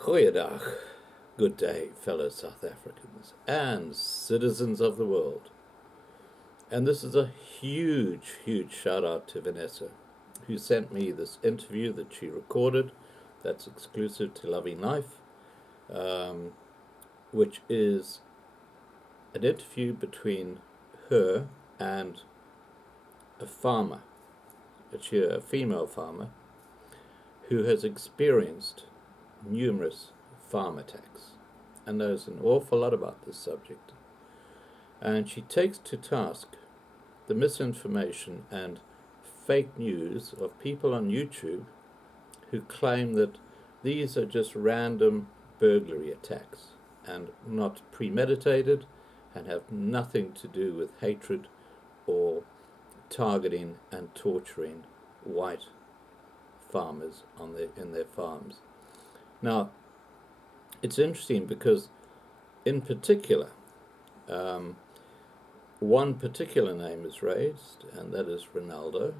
Goeiedag, good day, fellow South Africans and citizens of the world. And this is a huge, huge shout out to Vanessa, who sent me this interview that she recorded that's exclusive to Loving Life, which is an interview between her and a farmer, a female farmer, who has experienced numerous farm attacks and knows an awful lot about this subject. And she takes to task the misinformation and fake news of people on YouTube who claim that these are just random burglary attacks and not premeditated and have nothing to do with hatred or targeting and torturing white farmers in their farms. Now, it's interesting because, in particular, one particular name is raised, and that is Ronaldo.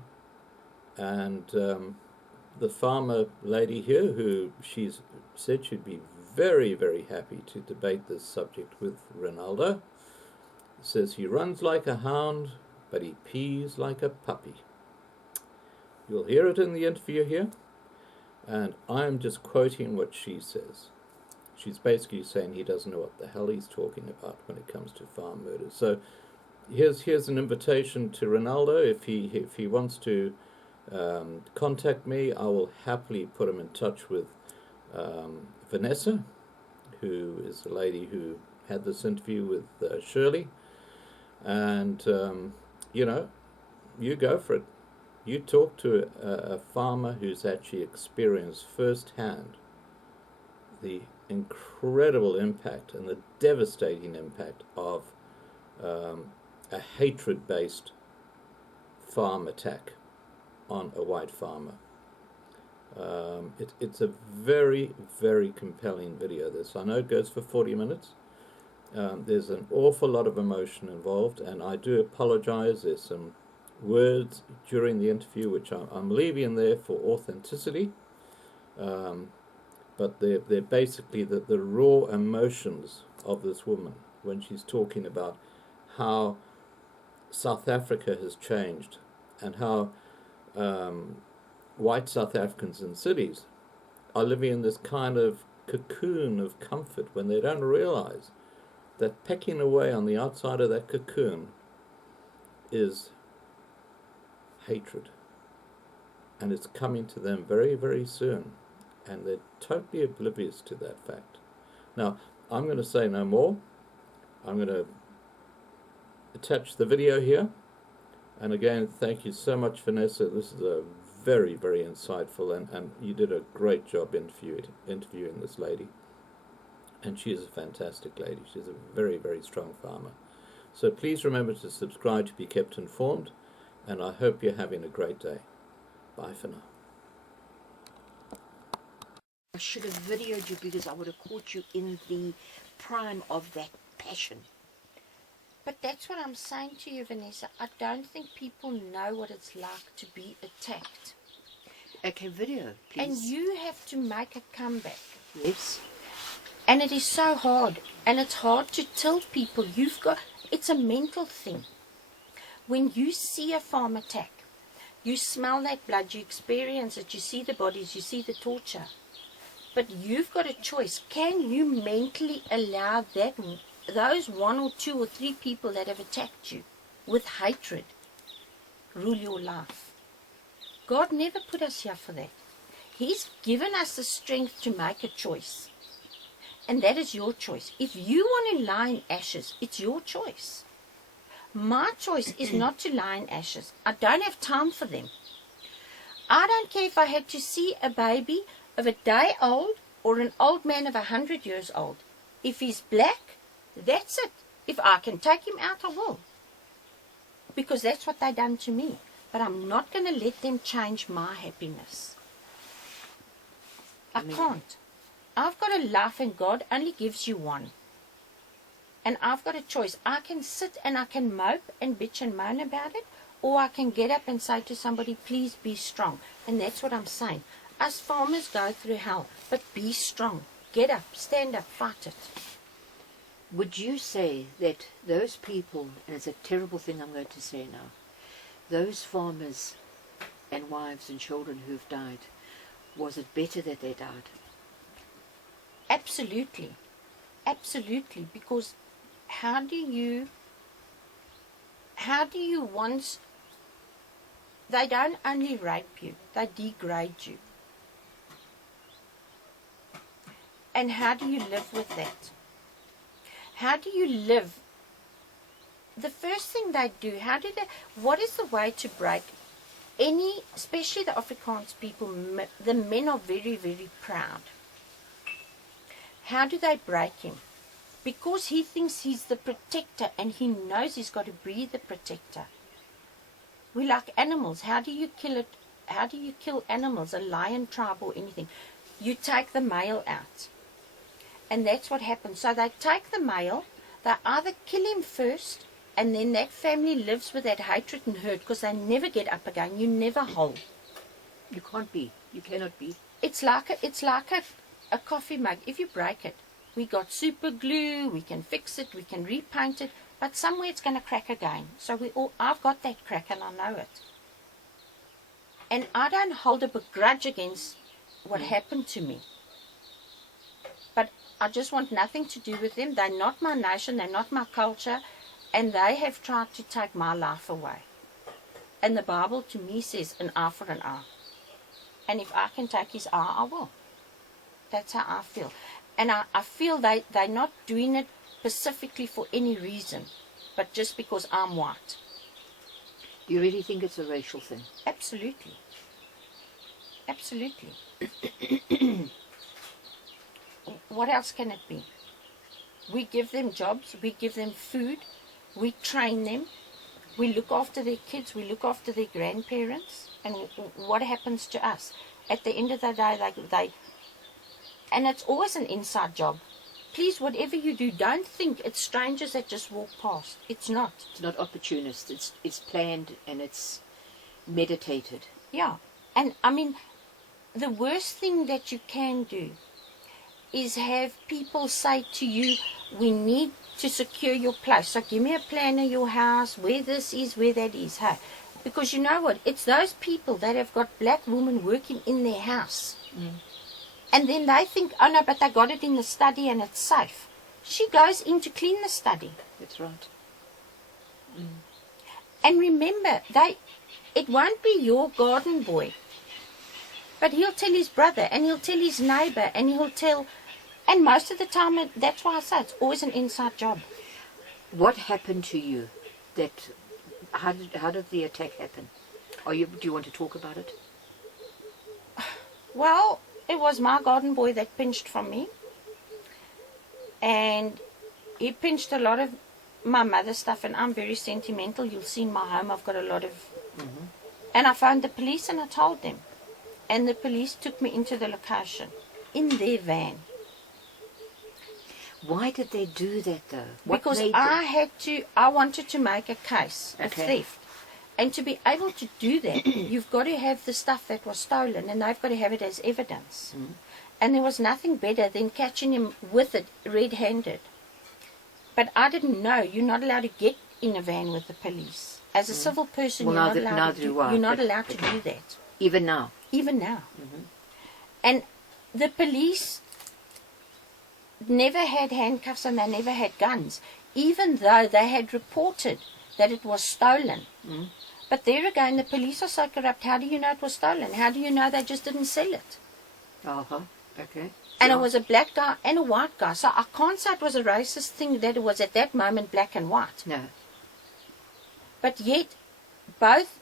And the farmer lady here, who she's said she'd be very, very happy to debate this subject with Ronaldo, says he runs like a hound, but he pees like a puppy. You'll hear it in the interview here. And I'm just quoting what she says. She's basically saying he doesn't know what the hell he's talking about when it comes to farm murders. So here's an invitation to Ronaldo. If he wants to contact me, I will happily put him in touch with Vanessa, who is the lady who had this interview with Shirley. And you go for it. You talk to a farmer who's actually experienced firsthand the incredible impact and the devastating impact of a hatred-based farm attack on a white farmer. It's a very, very compelling video, this. I know it goes for 40 minutes. There's an awful lot of emotion involved, and I do apologize. There's some words during the interview which I'm leaving there for authenticity, but they're basically the raw emotions of this woman when she's talking about how South Africa has changed and how white South Africans in cities are living in this kind of cocoon of comfort when they don't realize that pecking away on the outside of that cocoon is hatred, and it's coming to them very, very soon, and they're totally oblivious to that fact. Now, I'm going to say no more. I'm going to attach the video here, and again, thank you so much, Vanessa. This is a very, very insightful, and you did a great job interviewing this lady, and she is a fantastic lady. She's a very, very strong farmer. So please remember to subscribe to be kept informed, and I hope you're having a great day. Bye for now. I should have videoed you because I would have caught you in the prime of that passion. But that's what I'm saying to you, Vanessa. I don't think people know what it's like to be attacked. Okay, video, please. And you have to make a comeback. Yes. And it is so hard. And it's hard to tell people it's a mental thing. When you see a farm attack, you smell that blood, you experience it, you see the bodies, you see the torture. But you've got a choice. Can you mentally allow those one or two or three people that have attacked you with hatred rule your life? God never put us here for that. He's given us the strength to make a choice. And that is your choice. If you want to lie in ashes, it's your choice. My choice is not to lie in ashes. I don't have time for them. I don't care if I had to see a baby of a day old or an old man of 100 years old. If he's black, that's it. If I can take him out, I will. Because that's what they done to me. But I'm not going to let them change my happiness. I can't. I've got a life and God only gives you one. And I've got a choice. I can sit and I can mope and bitch and moan about it, or I can get up and say to somebody, please be strong. And that's what I'm saying. Us farmers go through hell, but be strong. get up, stand up, fight it. Would you say that those people, and it's a terrible thing I'm going to say now, those farmers and wives and children who've died, was it better that they died? Absolutely. Absolutely. Because how do you once, they don't only rape you, they degrade you. And how do you live with that? How do you live? The first thing they do, what is the way to break any, especially the Afrikaans people, the men are very, very proud. How do they break him? Because he thinks he's the protector and he knows he's got to be the protector. We like animals. How do you kill it? How do you kill animals, a lion tribe or anything? You take the male out. And that's what happens. So they take the male, they either kill him first, and then that family lives with that hatred and hurt because they never get up again. You never hold. You can't be. You cannot be. It's like a coffee mug. If you break it, we got super glue, we can fix it, we can repaint it, but somewhere it's going to crack again. So I've got that crack and I know it. And I don't hold a begrudge against what happened to me. But I just want nothing to do with them. They're not my nation, they're not my culture, and they have tried to take my life away. And the Bible to me says an eye for an eye. And if I can take his eye, I will. That's how I feel. And I feel they're not doing it specifically for any reason, but just because I'm white. Do you really think it's a racial thing? Absolutely. Absolutely. What else can it be? We give them jobs, we give them food, we train them, we look after their kids, we look after their grandparents, and what happens to us? At the end of the day, and it's always an inside job. Please, whatever you do, don't think it's strangers that just walk past. It's not. It's not opportunist. It's planned and it's meditated. Yeah. And, I mean, the worst thing that you can do is have people say to you, we need to secure your place. So give me a plan of your house, where this is, where that is. Hey, because you know what? It's those people that have got black women working in their house. And then they think, oh no, but they got it in the study and it's safe. She goes in to clean the study. That's right. And remember, it won't be your garden boy. But he'll tell his brother and he'll tell his neighbor and he'll tell... And most of the time, that's why I say it's always an inside job. What happened to you? How did the attack happen? Do you want to talk about it? Well, it was my garden boy that pinched from me. And he pinched a lot of my mother's stuff, and I'm very sentimental. You'll see in my home I've got a lot of... And I phoned the police and I told them. And the police took me into the location, in their van. Why did they do that though? Because I wanted to make a case of theft. And to be able to do that, you've got to have the stuff that was stolen, and they've got to have it as evidence. And there was nothing better than catching him with it red-handed. But I didn't know you're not allowed to get in a van with the police. As a civil person, you're not allowed to do that. Even now? Even now. And the police never had handcuffs and they never had guns, even though they had reported that it was stolen. But there again, the police are so corrupt. How do you know it was stolen? How do you know they just didn't sell it? Okay. And it was a black guy and a white guy. So I can't say it was a racist thing that it was at that moment black and white. No. But yet, both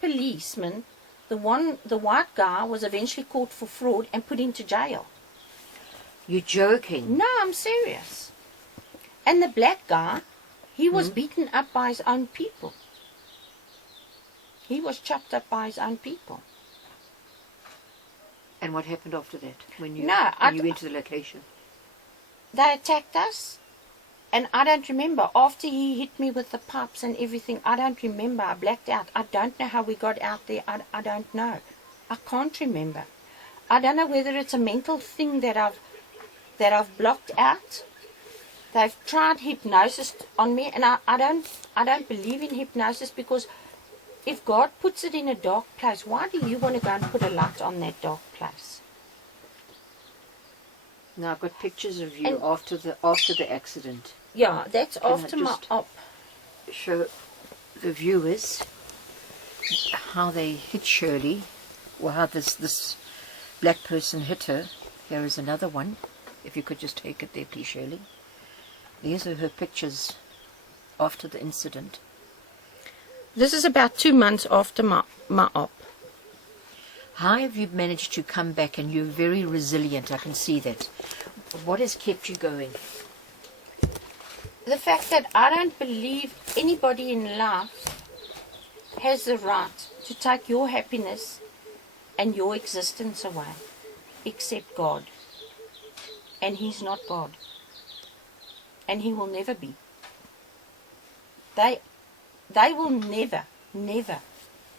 policemen, the white guy was eventually caught for fraud and put into jail. You're joking? No, I'm serious. And the black guy, he was beaten up by his own people. He was chopped up by his own people. And what happened after that? When you went to the location? They attacked us. And I don't remember. After he hit me with the pipes and everything, I don't remember. I blacked out. I don't know how we got out there. I don't know. I can't remember. I don't know whether it's a mental thing that I've blocked out. They've tried hypnosis on me, and I don't believe in hypnosis, because if God puts it in a dark place, why do you want to go and put a light on that dark place? Now I've got pictures of you And- after the accident. Yeah, that's Can I after my just- op. Show the viewers how they hit Shirley, or how this black person hit her. Here is another one. If you could just take it there, please, Shirley. These are her pictures after the incident. This is about 2 months after my op. How have you managed to come back? And you're very resilient, I can see that. What has kept you going? The fact that I don't believe anybody in life has the right to take your happiness and your existence away, except God. And He's not God. And He will never be. They will never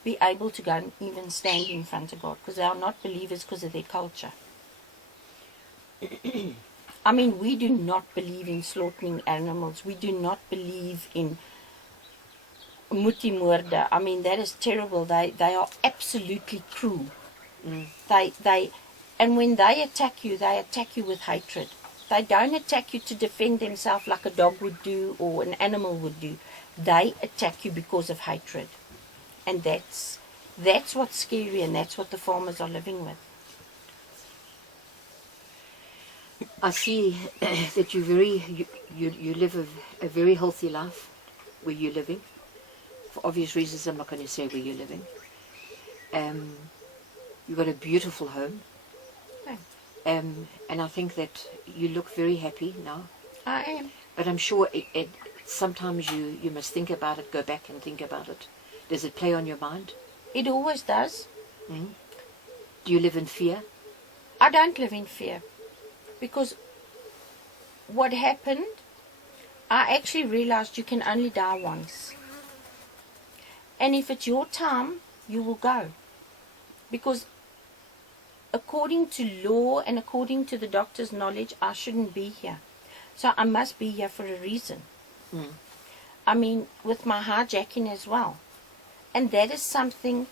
be able to go and even stand in front of God, because they are not believers because of their culture. I mean, we do not believe in slaughtering animals. We do not believe in mutimurda. I mean, that is terrible. They are absolutely cruel. And when they attack you with hatred. They don't attack you to defend themselves like a dog would do or an animal would do. They attack you because of hatred. And that's what's scary, and that's what the farmers are living with. I see that you live a very healthy life where you're living. For obvious reasons, I'm not going to say where you're living. You've got a beautiful home. Thanks. And I think that you look very happy now. I am. But I'm sure sometimes you must think about it, go back and think about it. Does it play on your mind? It always does. Mm-hmm. Do you live in fear? I don't live in fear. Because what happened, I actually realized you can only die once. And if it's your time, you will go. Because according to law and according to the doctor's knowledge, I shouldn't be here. So I must be here for a reason. Mm. I mean, with my hijacking as well. And that is something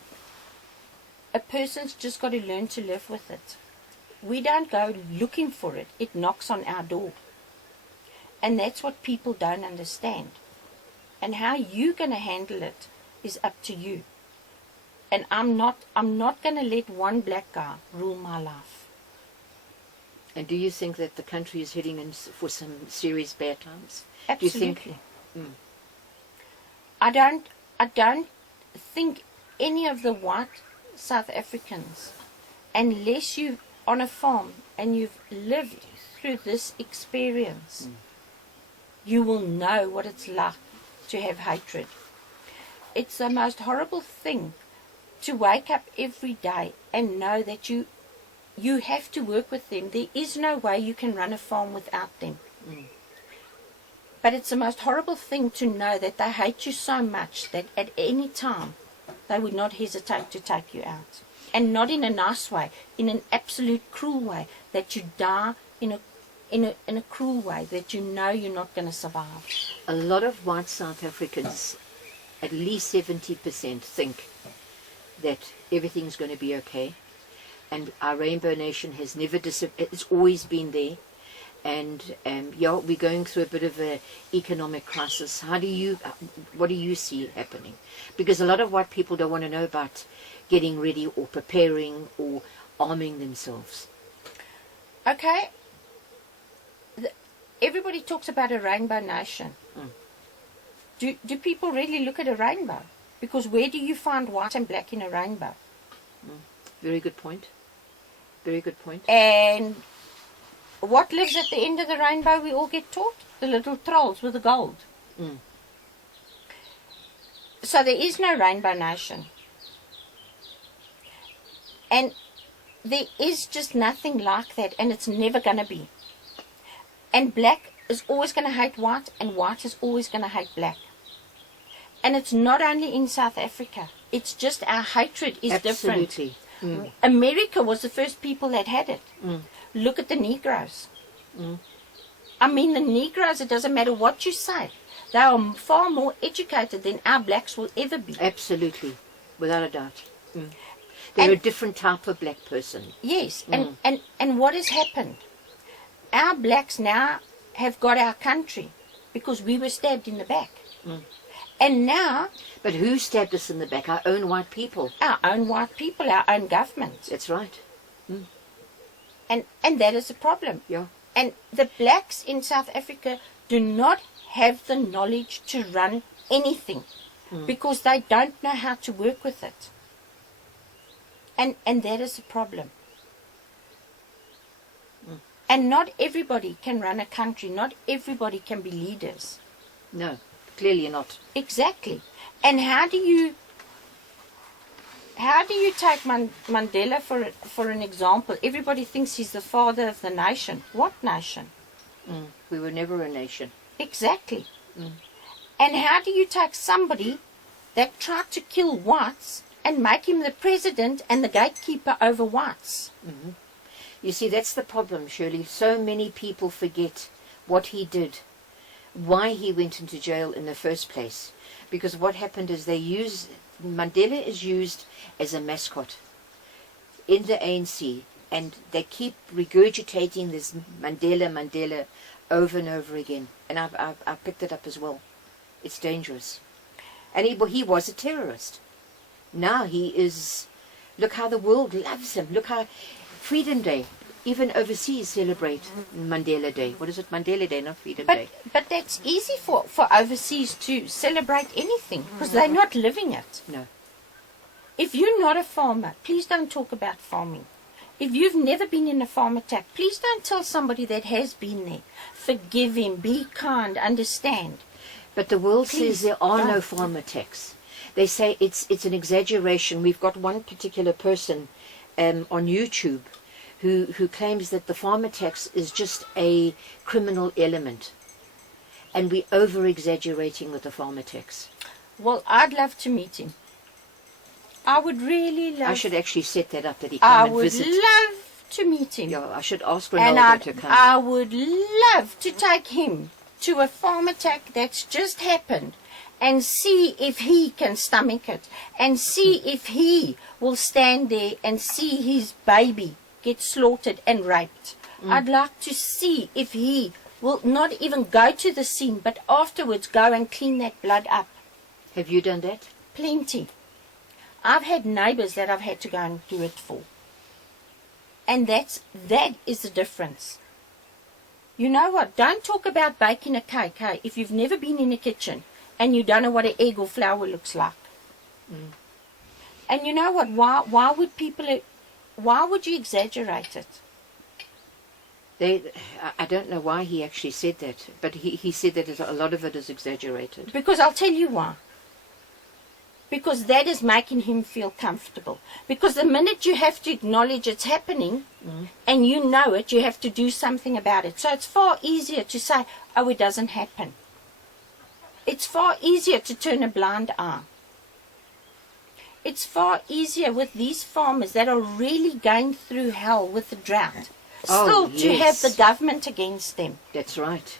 a person's just got to learn to live with it. We don't go looking for it. It knocks on our door. And that's what people don't understand. And how you're going to handle it is up to you. And I'm not going to let one black guy rule my life. And do you think that the country is heading in for some serious bad times? Absolutely. Do you think? Mm. I don't think any of the white South Africans, unless you're on a farm and you've lived through this experience, you will know what it's like to have hatred. It's the most horrible thing to wake up every day and know that you have to work with them. There is no way you can run a farm without them. Mm. But it's the most horrible thing to know that they hate you so much that at any time they would not hesitate to take you out. And not in a nice way, in an absolute cruel way, that you die in a cruel way, that you know you're not going to survive. A lot of white South Africans, at least 70%, think that everything's going to be okay. And our Rainbow Nation has never disappeared. It's always been there. And yeah, we're going through a bit of an economic crisis. What do you see happening? Because a lot of white people don't want to know about getting ready or preparing or arming themselves. Okay. Everybody talks about a Rainbow Nation. Mm. Do people really look at a rainbow? Because where do you find white and black in a rainbow? Very good point. Very good point. And what lives at the end of the rainbow, we all get taught? The little trolls with the gold. Mm. So there is no Rainbow Nation. And there is just nothing like that, and it's never going to be. And black is always going to hate white, and white is always going to hate black. And it's not only in South Africa. It's just our hatred is different. Absolutely. America was the first people that had it. Look at the Negroes. I mean, the Negroes, it doesn't matter what you say. They are far more educated than our blacks will ever be. Absolutely, without a doubt. They're a different type of black person. Yes, and what has happened? Our blacks now have got our country because we were stabbed in the back. And now... But who stabbed us in the back? Our own white people. Our own white people, our own government. That's right. And that is a problem. Yeah. And the blacks in South Africa do not have the knowledge to run anything because they don't know how to work with it. And that is a problem. And not everybody can run a country. Not everybody can be leaders. No, clearly not. Exactly. And how do you take Mandela for an example? Everybody thinks he's the father of the nation. What nation? We were never a nation. Exactly. And how do you take somebody that tried to kill whites and make him the president and the gatekeeper over whites? You see, that's the problem, Shirley. So many people forget what he did, why he went into jail in the first place. Because what happened is Mandela is used as a mascot in the ANC, and they keep regurgitating this Mandela over and over again. And I've picked it up as well. It's dangerous. And he was a terrorist. Now he is... Look how the world loves him. Look how... Freedom Day. Even overseas celebrate Mandela Day. What is it? Mandela Day, not Freedom Day. But that's easy for overseas to celebrate anything because they're not living it. No. If you're not a farmer, please don't talk about farming. If you've never been in a farm attack, please don't tell somebody that has been there. Forgive him, be kind, understand. But the world says there are no farm attacks. They say it's an exaggeration. We've got one particular person on YouTube who claims that the farm attacks is just a criminal element. And we're over-exaggerating with the farm attacks. Well, I'd love to meet him. I would really love... I should actually set that up that he come and visit. I would love to meet him. Yeah, I should ask Ronaldo to come. I would love to take him to a farm attack that's just happened and see if he can stomach it and see if he will stand there and see his baby get slaughtered and raped. I'd like to see if he will not even go to the scene but afterwards go and clean that blood up. Have you done that? Plenty. I've had neighbours that I've had to go and do it for. And that is the difference. You know what? Don't talk about baking a cake, hey, if you've never been in a kitchen and you don't know what an egg or flour looks like. And you know what? Why would you exaggerate it? I don't know why he actually said that, but he said that a lot of it is exaggerated. Because I'll tell you why. Because that is making him feel comfortable. Because the minute you have to acknowledge it's happening and you know it, you have to do something about it. So it's far easier to say, oh, it doesn't happen. It's far easier to turn a blind eye. It's far easier with these farmers that are really going through hell with the drought. Still to have the government against them. That's right.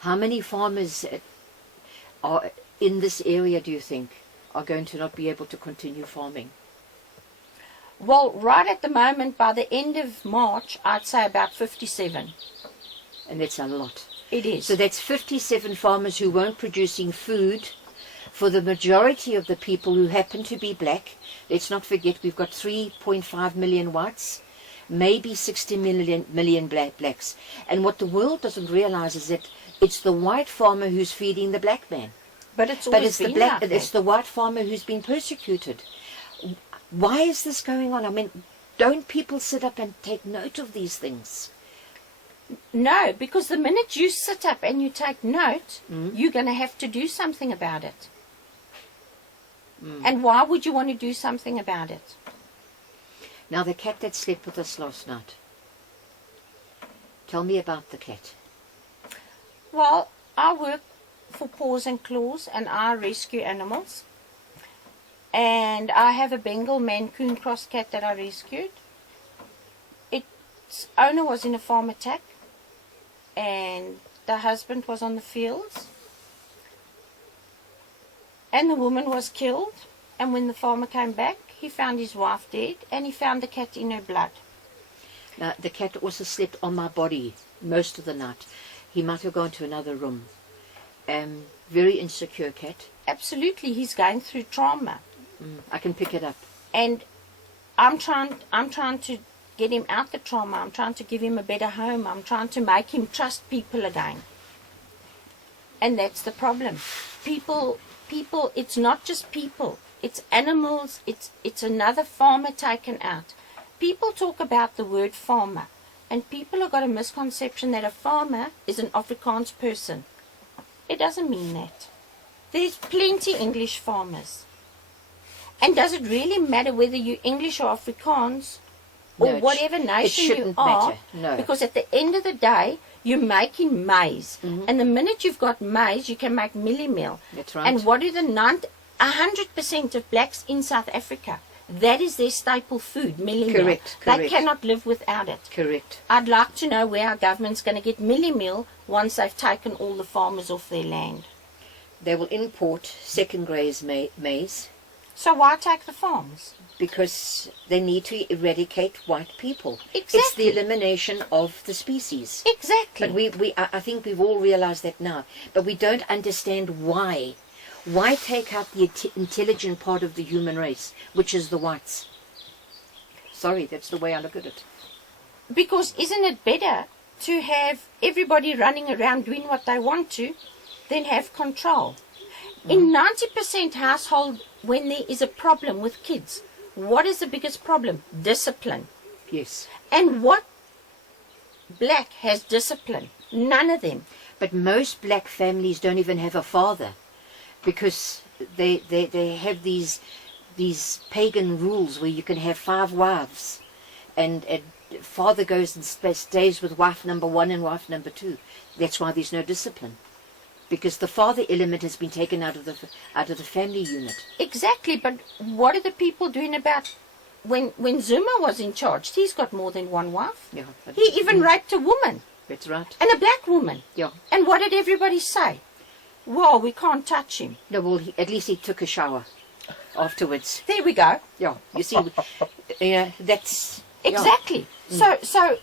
How many farmers are in this area, do you think, are going to not be able to continue farming? Well, right at the moment, by the end of March, I'd say about 57. And that's a lot. It is. So that's 57 farmers who weren't producing food for the majority of the people who happen to be black. Let's not forget we've got 3.5 million whites, maybe 60 million blacks. And what the world doesn't realize is that it's the white farmer who's feeding the black man. But it's the white farmer who's been persecuted. Why is this going on? I mean, don't people sit up and take note of these things? No, because the minute you sit up and you take note, you're going to have to do something about it. And why would you want to do something about it? Now, the cat that slept with us last night. Tell me about the cat. Well, I work for Paws and Claws and I rescue animals. And I have a Bengal Mancoon cross cat that I rescued. Its owner was in a farm attack, and the husband was on the fields, and the woman was killed. And when the farmer came back, he found his wife dead, and he found the cat in her blood. Now, the cat also slept on my body most of the night. He might have gone to another room. Very insecure cat. Absolutely, he's going through trauma. I can pick it up. And I'm trying to get him out the trauma. I'm trying to give him a better home. I'm trying to make him trust people again. And that's the problem. People, it's not just people. It's animals. It's another farmer taken out. People talk about the word farmer, and people have got a misconception that a farmer is an Afrikaans person. It doesn't mean that. There's plenty English farmers. And does it really matter whether you're English or Afrikaans or No, whatever nation you are? No. Because at the end of the day, you're making maize. And the minute you've got maize, you can make millie meal. That's right. And what do 100% of blacks in South Africa, that is their staple food, millie meal. Correct. They cannot live without it. Correct. I'd like to know where our government's going to get millie meal once they've taken all the farmers off their land. They will import second-grade maize So why take the farms? because they need to eradicate white people. Exactly. It's the elimination of the species. Exactly. But I think we've all realized that now. But we don't understand why. Why take out the intelligent part of the human race, which is the whites? Sorry, that's the way I look at it. Because isn't it better to have everybody running around doing what they want to than have control? In 90% household, when there is a problem with kids, what is the biggest problem? Discipline. Yes. And what black has discipline? None of them. But most black families don't even have a father, because they have these pagan rules where you can have 5 wives, and father goes and stays with wife number 1 and wife number 2. That's why there's no discipline, because the father element has been taken out of the family unit. Exactly, but what are the people doing about when Zuma was in charge? He's got more than one wife. Yeah, He even raped a woman, that's right. and a black woman. Yeah. And what did everybody say? Well, we can't touch him. No, well, at least he took a shower afterwards. There we go. Yeah, you see, yeah, that's Exactly. So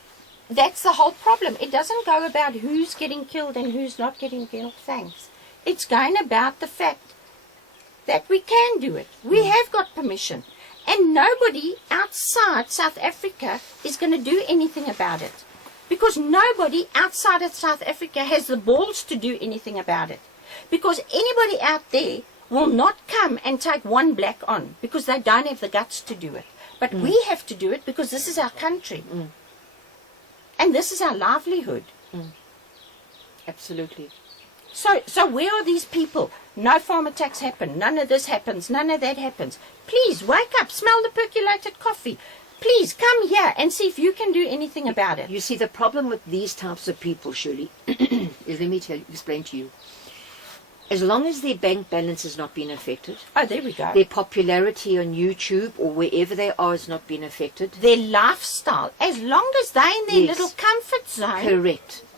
that's the whole problem. It doesn't go about who's getting killed and who's not getting killed. Thanks. It's going about the fact that we can do it. We have got permission. And nobody outside South Africa is going to do anything about it. Because nobody outside of South Africa has the balls to do anything about it. Because anybody out there will not come and take one black on, because they don't have the guts to do it. But we have to do it because this is our country. And this is our livelihood. absolutely. So where are these people? No farm attacks happen. None of this happens. None of that happens. Please wake up. Smell the percolated coffee. Please come here and see if you can do anything about it. You see, the problem with these types of people, Shirley, is, let me explain to you. As long as their bank balance has not been affected, Oh, there we go. their popularity on YouTube or wherever they are has not been affected. Their lifestyle. As long as they're in their Yes. little comfort zone.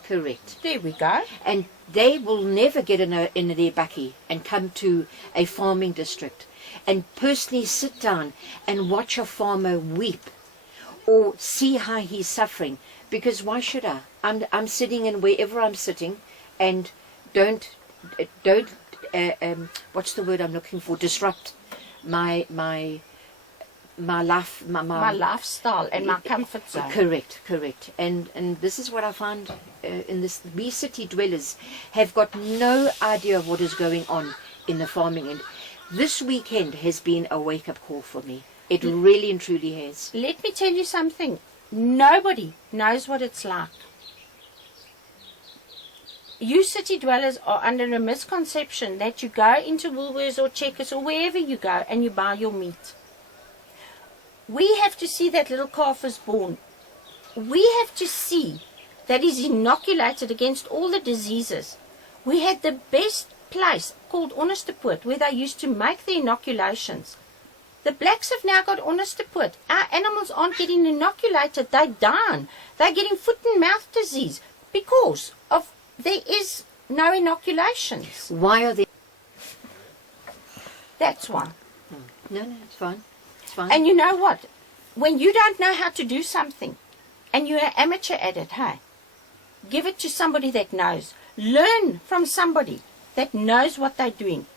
Correct. There we go. And they will never get in their bakkie and come to a farming district and personally sit down and watch a farmer weep or see how he's suffering. Because why should I? I'm sitting in wherever I'm sitting, and don't what's the word I'm looking for? Disrupt my life, My lifestyle and my comfort zone. Correct. And this is what I find in this. We city dwellers have got no idea of what is going on in the farming. And this weekend has been a wake-up call for me. It really and truly has. Let me tell you something. Nobody knows what it's like. You city dwellers are under a misconception that you go into Woolworths or Checkers or wherever you go and you buy your meat. We have to see that little calf is born. We have to see that he's inoculated against all the diseases. We had the best place called Onderstepoort where they used to make the inoculations. The blacks have now got honest to put. Our animals aren't getting inoculated. They're dying. They're getting foot and mouth disease because of there is no inoculations. Why are they? That's why. No, it's fine. It's fine. And you know what? When you don't know how to do something and you're an amateur at it, hey, give it to somebody that knows. Learn from somebody that knows what they're doing.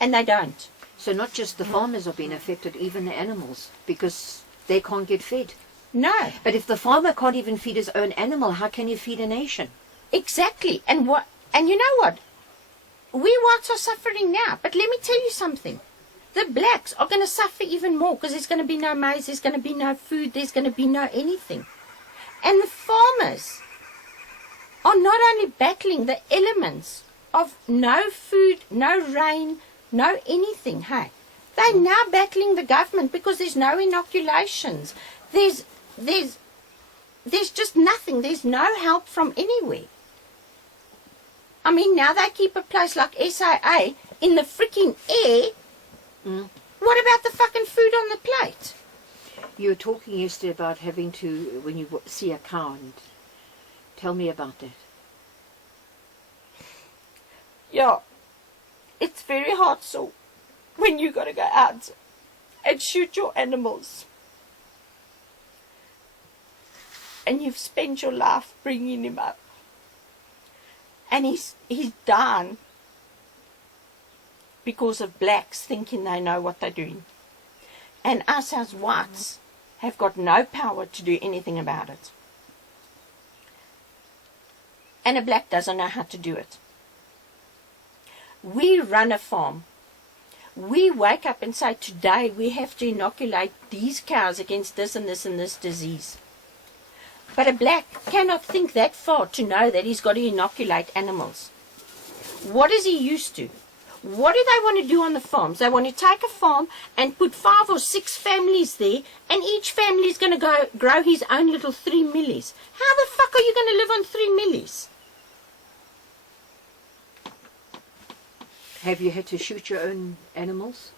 And they don't. So not just the farmers are being affected, even the animals, because they can't get fed. No. But if the farmer can't even feed his own animal, how can you feed a nation? Exactly. And you know what? We whites are suffering now. But let me tell you something. The blacks are going to suffer even more because there's going to be no maize, there's going to be no food, there's going to be no anything. And the farmers are not only battling the elements of no food, no rain, no anything, hey. They're now battling the government because there's no inoculations. There's just nothing. There's no help from anywhere. I mean, now they keep a place like SIA in the freaking air. What about the fucking food on the plate? You were talking yesterday about having to, when you see a cow, and tell me about that. Yeah, it's very hard, so when you got to go out and shoot your animals and you've spent your life bringing him up and he's done because of blacks thinking they know what they're doing, and us as whites have got no power to do anything about it, and a black doesn't know how to do it. We run a farm. We wake up and say, today we have to inoculate these cows against this and this and this disease. But a black cannot think that far to know that he's got to inoculate animals. What is he used to? What do they want to do on the farms? They want to take a farm and put 5 or 6 families there, and each family is going to go grow his own little 3 millies. How the fuck are you going to live on 3 millies? Have you had to shoot your own animals?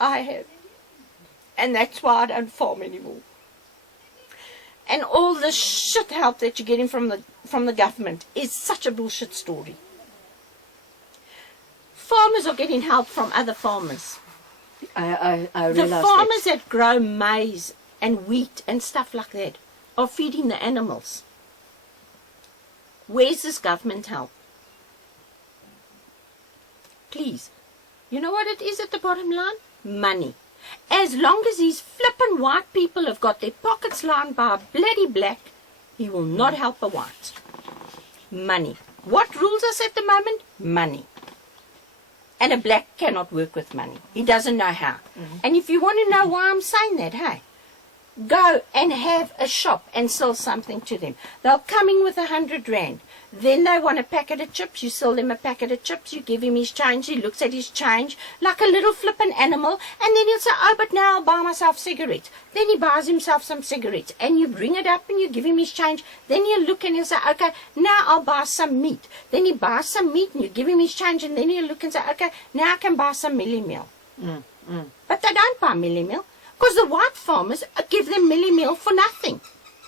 I have. And that's why I don't farm anymore. And all the shit help that you're getting from the government is such a bullshit story. Farmers are getting help from other farmers. I realize the farmers that grow maize and wheat and stuff like that are feeding the animals. Where's this government help? Please. You know what it is at the bottom line? Money. As long as these flippin' white people have got their pockets lined by a bloody black, he will not help a white. Money. What rules us at the moment? Money. And a black cannot work with money. He doesn't know how. And if you want to know why I'm saying that, hey, go and have a shop and sell something to them. They'll come in with 100 rand. Then they want a packet of chips. You sell them a packet of chips. You give him his change. He looks at his change like a little flippin' animal. And then he'll say, oh, but now I'll buy myself cigarettes. Then he buys himself some cigarettes. And you bring it up and you give him his change. Then he'll look and he'll say, okay, now I'll buy some meat. Then he buys some meat and you give him his change. And then he'll look and say, okay, now I can buy some milli meal. But they don't buy milli meal because the white farmers give them milli meal for nothing.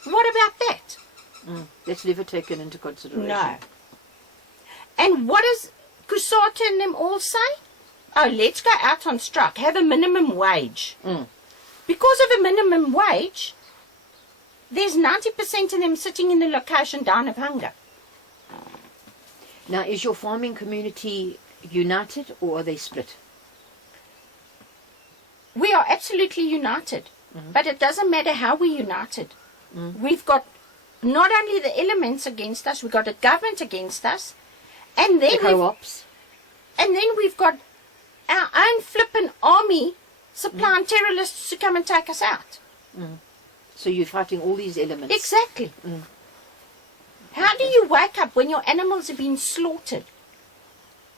What about that? That's never taken into consideration. No. And what does Kusata and them all say? Oh, let's go out on strike. Have a minimum wage. Because of a minimum wage, there's 90% of them sitting in the location dying of hunger. Now, is your farming community united or are they split? We are absolutely united. But it doesn't matter how we're united. We've got not only the elements against us, we've got a government against us, and then the co-ops. And then we've got our own flippin' army supplying terrorists to come and take us out. So you're fighting all these elements. Exactly. How do you wake up when your animals are being slaughtered?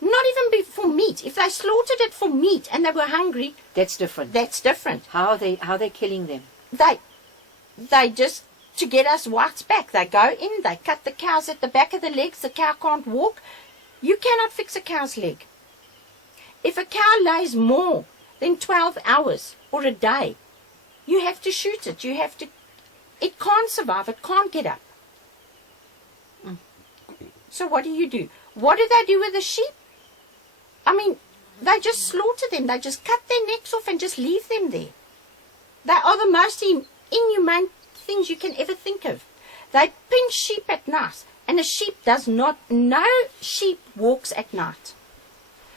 Not even for meat. If they slaughtered it for meat and they were hungry, that's different. That's different. How are they killing them? They just, to get us whites back, they go in, they cut the cows at the back of the legs, the cow can't walk. You cannot fix a cow's leg. If a cow lays more then 12 hours or a day. You have to shoot it. It can't survive. It can't get up. So what do? What do they do with the sheep? I mean, they just slaughter them. They just cut their necks off and just leave them there. They are the most inhumane things you can ever think of. They pinch sheep at night, and a sheep does not, no sheep walks at night.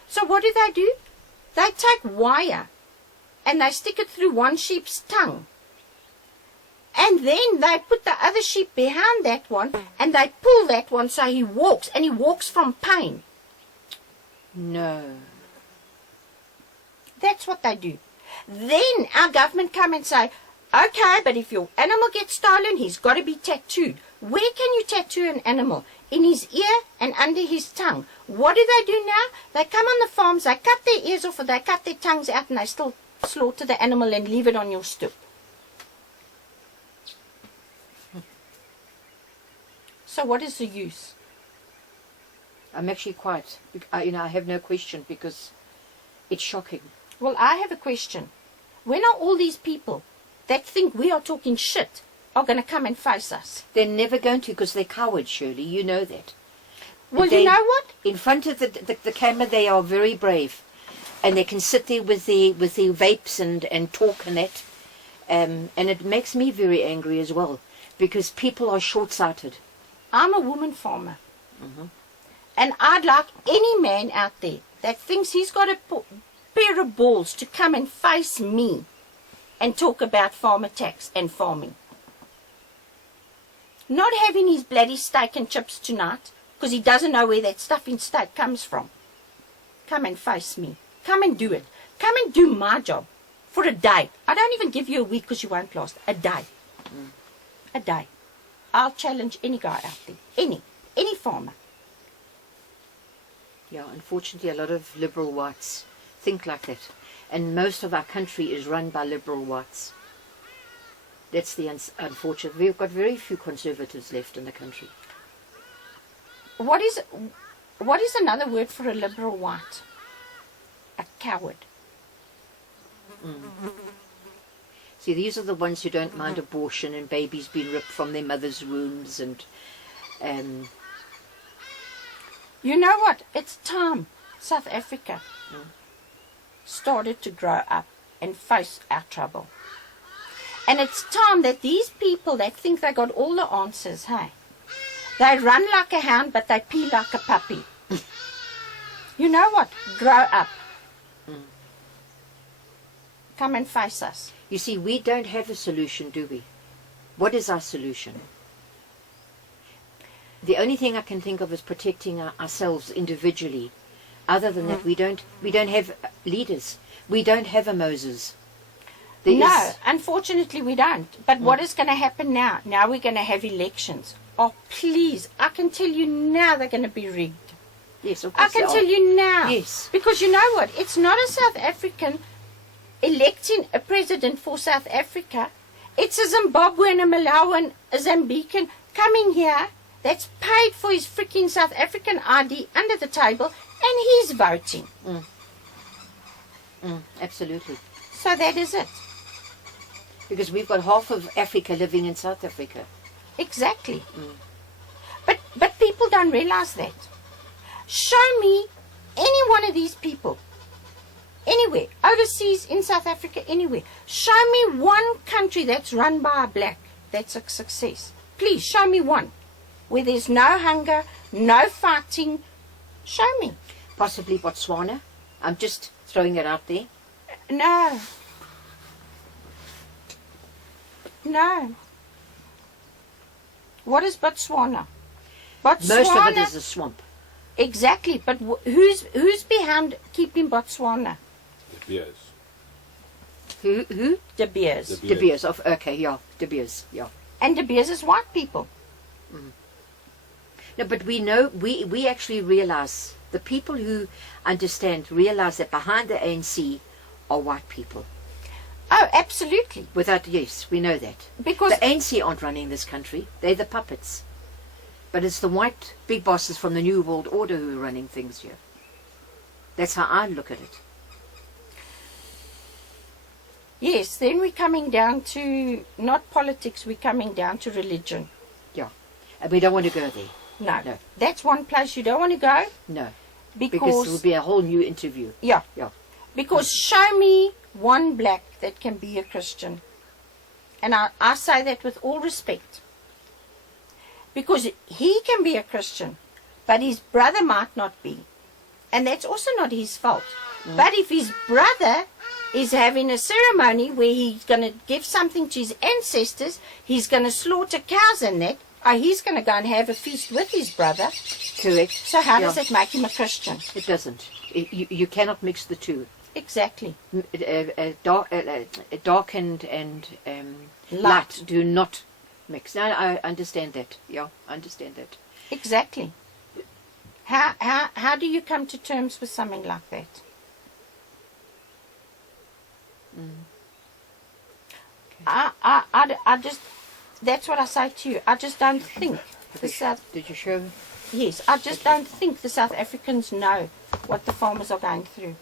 So what do? They take wire and they stick it through one sheep's tongue. And then they put the other sheep behind that one and they pull that one so he walks, and he walks from pain. No. That's what they do. Then our government come and say, okay, but if your animal gets stolen, he's got to be tattooed. Where can you tattoo an animal? In his ear and under his tongue. What do they do now? They come on the farms, they cut their ears off, or they cut their tongues out, and they still slaughter the animal and leave it on your stoop. So what is the use? I'm actually quite, I have no question, because it's shocking. Well, I have a question. When are all these people that think we are talking shit are going to come and face us? They're never going to, because they're cowards, Shirley. You know that. Well, you know what? In front of the camera, they are very brave. And they can sit there with their vapes and talk and that. And it makes me very angry as well, because people are short-sighted. I'm a woman farmer. And I'd like any man out there that thinks he's got a pair of balls to come and face me and talk about farmer tax and farming. Not having his bloody steak and chips tonight because he doesn't know where that stuffing steak comes from. Come and face me. Come and do it. Come and do my job for a day. I don't even give you a week because you won't last. A day. A day. I'll challenge any guy out there. Any farmer. Yeah, unfortunately, a lot of liberal whites think like that. And most of our country is run by liberal whites. That's the unfortunate. We've got very few conservatives left in the country. What is another word for a liberal white? A coward. See, these are the ones who don't mind abortion and babies being ripped from their mother's wombs and you know what? It's time South Africa started to grow up and face our trouble. And it's time that these people that think they got all the answers, hey, they run like a hound but they pee like a puppy. You know what? Grow up. Come and face us. You see, we don't have a solution, do we? What is our solution? The only thing I can think of is protecting ourselves individually. Other than that, we don't have leaders. We don't have a Moses. Unfortunately we don't. But what is going to happen now? Now we're going to have elections. Oh, please. I can tell you now they're going to be rigged. Yes, of course I can tell you now. Yes. Because you know what? It's not a South African electing a president for South Africa. It's a Zimbabwean, a Malawian, a Zambican coming here that's paid for his freaking South African ID under the table, and he's voting. Absolutely. So that is it. Because we've got half of Africa living in South Africa. Exactly. But people don't realize that. Show me any one of these people, anywhere, overseas, in South Africa, anywhere. Show me one country that's run by a black that's a success. Please, show me one. Where there's no hunger, no fighting. Show me. Possibly Botswana. I'm just throwing it out there. No. No. What is Botswana? Most of it is a swamp. Exactly, but who's behind keeping Botswana? De Beers. Who? De Beers. De Beers. Okay, yeah. De Beers, yeah. And De Beers is white people. No, but we know, we actually realize, the people who understand realize that behind the ANC are white people. Oh, absolutely. Yes, we know that. Because the ANC aren't running this country. They're the puppets. But it's the white big bosses from the New World Order who are running things here. That's how I look at it. Yes, then we're coming down to not politics, we're coming down to religion. Yeah. And we don't want to go there. No. No. That's one place you don't want to go. No. Because Because it'll be a whole new interview. Yeah. Yeah. Because show me one black that can be a Christian. And I say that with all respect. Because he can be a Christian, but his brother might not be. And that's also not his fault. But if his brother is having a ceremony where he's going to give something to his ancestors, he's going to slaughter cows and that, he's going to go and have a feast with his brother. Correct. So how does it make him a Christian? It doesn't. You cannot mix the two. Exactly. Dark and light do not mix. Now I understand that. Yeah, I understand that. Exactly. How do you come to terms with something like that? I just, that's what I say to you. I just don't think the South. Did you show? Yes, I just don't think the South Africans know what the farmers are going through.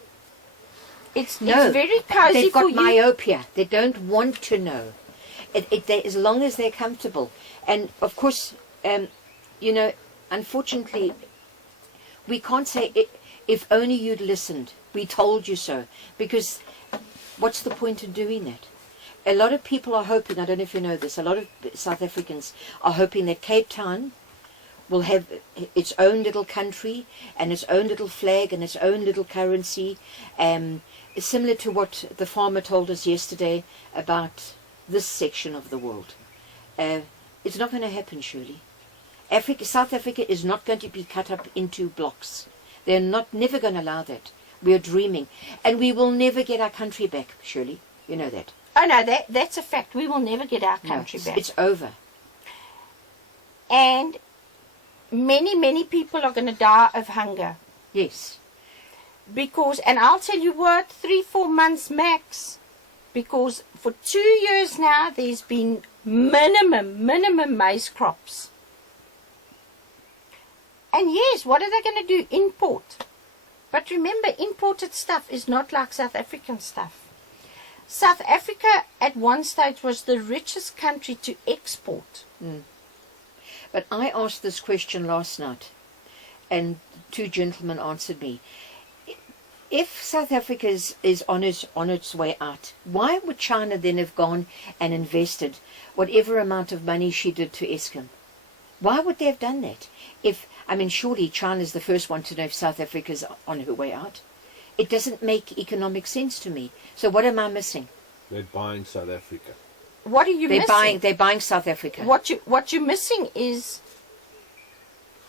It's very cozy They've got for you. myopia. They don't want to know. As long as they're comfortable. And of course, unfortunately, we can't say, if only you'd listened, we told you so. Because what's the point in doing that? A lot of people are hoping, I don't know if you know this, a lot of South Africans are hoping that Cape Town will have its own little country and its own little flag and its own little currency. Similar to what the farmer told us yesterday about this section of the world. It's not going to happen, surely. South Africa is not going to be cut up into blocks. They're never going to allow that. We are dreaming. And we will never get our country back, surely. You know that. Oh no, that's a fact. We will never get our country back. It's over. And many people are going to die of hunger. Yes. Because, and I'll tell you what, 3-4 months max. Because for 2 years now, there's been minimum maize crops. And yes, what are they going to do? Import. But remember, imported stuff is not like South African stuff. South Africa at one stage was the richest country to export. But I asked this question last night, and 2 gentlemen answered me. If South Africa is on its way out, why would China then have gone and invested whatever amount of money she did to Eskom? Why would they have done that? Surely China's the first one to know if South Africa's on her way out. It doesn't make economic sense to me. So what am I missing? They're buying South Africa. What are you missing? They're buying South Africa. What you're missing is,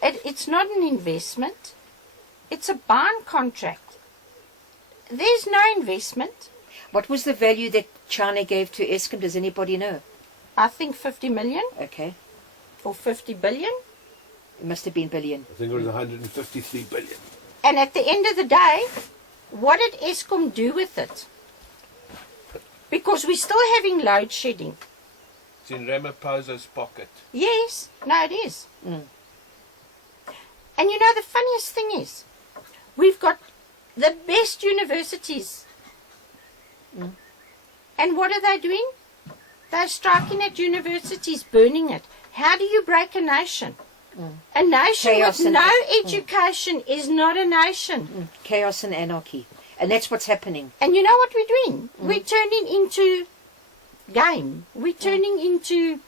it's not an investment. It's a bond contract. There's no investment. What was the value that China gave to Eskom? Does anybody know? I think 50 million. Okay. Or 50 billion. It must have been billion. I think it was 153 billion. And at the end of the day, what did Eskom do with it? Because we're still having load shedding. It's in Ramaphosa's pocket. Yes, no it is. And you know the funniest thing is, we've got the best universities. And what are they doing? They're striking at universities, burning it. How do you break a nation? A nation Chaos with and no education is not a nation. Chaos and anarchy. And that's what's happening. And you know what we're doing? We're turning into game. We're turning into,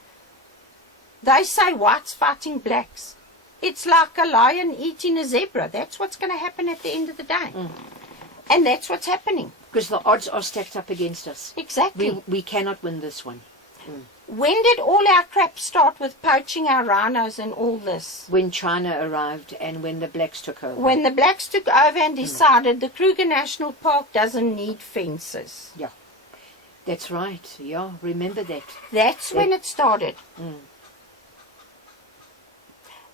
they say whites fighting blacks. It's like a lion eating a zebra. That's what's going to happen at the end of the day. And that's what's happening. Because the odds are stacked up against us. Exactly. We cannot win this one. When did all our crap start with poaching our rhinos and all this? When China arrived and when the blacks took over. When the blacks took over and decided the Kruger National Park doesn't need fences. Yeah. That's right. Yeah, remember that. That's when it started.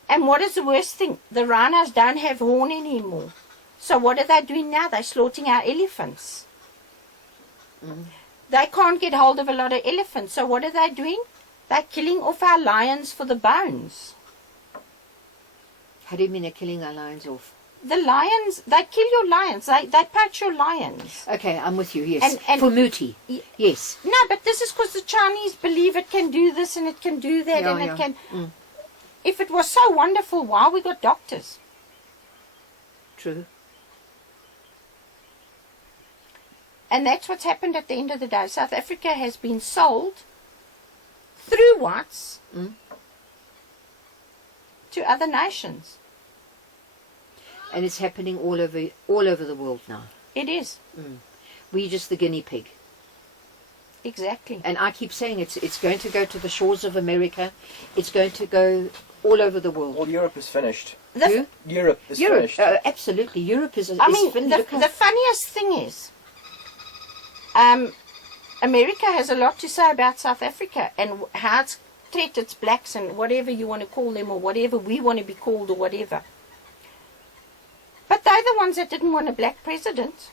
And what is the worst thing? The rhinos don't have horn anymore. So what are they doing now? They're slaughtering our elephants. They can't get hold of a lot of elephants. So what are they doing? They're killing off our lions for the bones. How do you mean they're killing our lions off? the lions, they kill your lions, they poach your lions. Okay, I'm with you, yes. And for Muti, yes. No, but this is because the Chinese believe it can do this and it can do that and it can... If it was so wonderful, why we got doctors? True. And that's what's happened at the end of the day. South Africa has been sold through whites to other nations. And it's happening all over the world now. It is. We're just the guinea pig. Exactly. And I keep saying it's going to go to the shores of America. It's going to go all over the world. Well, Europe is finished. Europe is finished. Absolutely. Europe is I mean, finished. the funniest thing is, America has a lot to say about South Africa and how it's treated its blacks and whatever you want to call them or whatever we want to be called or whatever. But they're the ones that didn't want a black president.